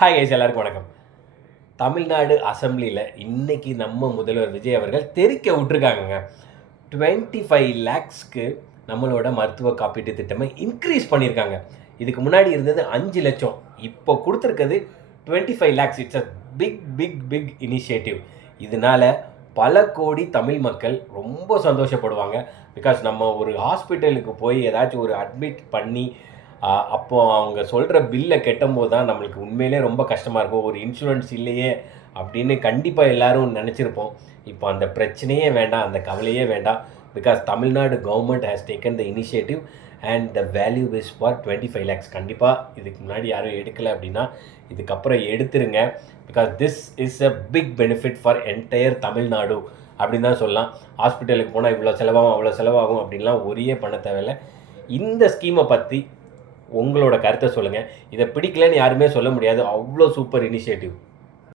Hi guys, எல்லாருக்கும் வணக்கம். தமிழ்நாடு அசெம்பிளியில் இன்னைக்கு நம்ம முதல்வர் விஜய் அவர்கள் தெரிக்க விட்டுருக்காங்கங்க. 25 lakhsக்கு நம்மளோட மருத்துவ காப்பீட்டு திட்டமை இன்க்ரீஸ் பண்ணியிருக்காங்க. இதுக்கு முன்னாடி இருந்தது 5 லட்சம், இப்போ கொடுத்துருக்கிறது 25 lakhs. It's a big big big initiative. இதனால பல கோடி தமிழ் மக்கள் ரொம்ப சந்தோஷப்படுவாங்க. பிகாஸ் நம்ம ஒரு ஹாஸ்பிட்டலுக்கு போய் ஏதாச்சும் ஒரு அட்மிட் பண்ணி அப்போது அவங்க சொல்கிற பில்லை கெட்டும்போது தான் நம்மளுக்கு உண்மையிலே ரொம்ப கஷ்டமாக இருக்கும். ஒரு இன்சூரன்ஸ் இல்லையே அப்படின்னு கண்டிப்பாக எல்லோரும் நினச்சிருப்போம். இப்போ அந்த பிரச்சனையே வேண்டாம், அந்த கவலையே வேண்டாம். Because Tamil Nadu government has taken the initiative and the value is for 25 lakhs. கண்டிப்பாக இதுக்கு முன்னாடி யாரும் எடுக்கலை அப்படின்னா இதுக்கப்புறம் எடுத்துருங்க. Because this is a big benefit for entire Tamil Nadu அப்படின்னு தான் சொல்லலாம். ஹாஸ்பிட்டலுக்கு போனால் இவ்வளோ செலவாகும் அவ்வளோ செலவாகும் அப்படின்லாம் ஒரே பண்ண தேவையில்லை. இந்த ஸ்கீமை பற்றி உங்களோட கருத்தை சொல்லுங்கள். இதை பிடிக்கலன்னு யாருமே சொல்ல முடியாது. அவ்வளோ சூப்பர் இனிஷியேட்டிவ்.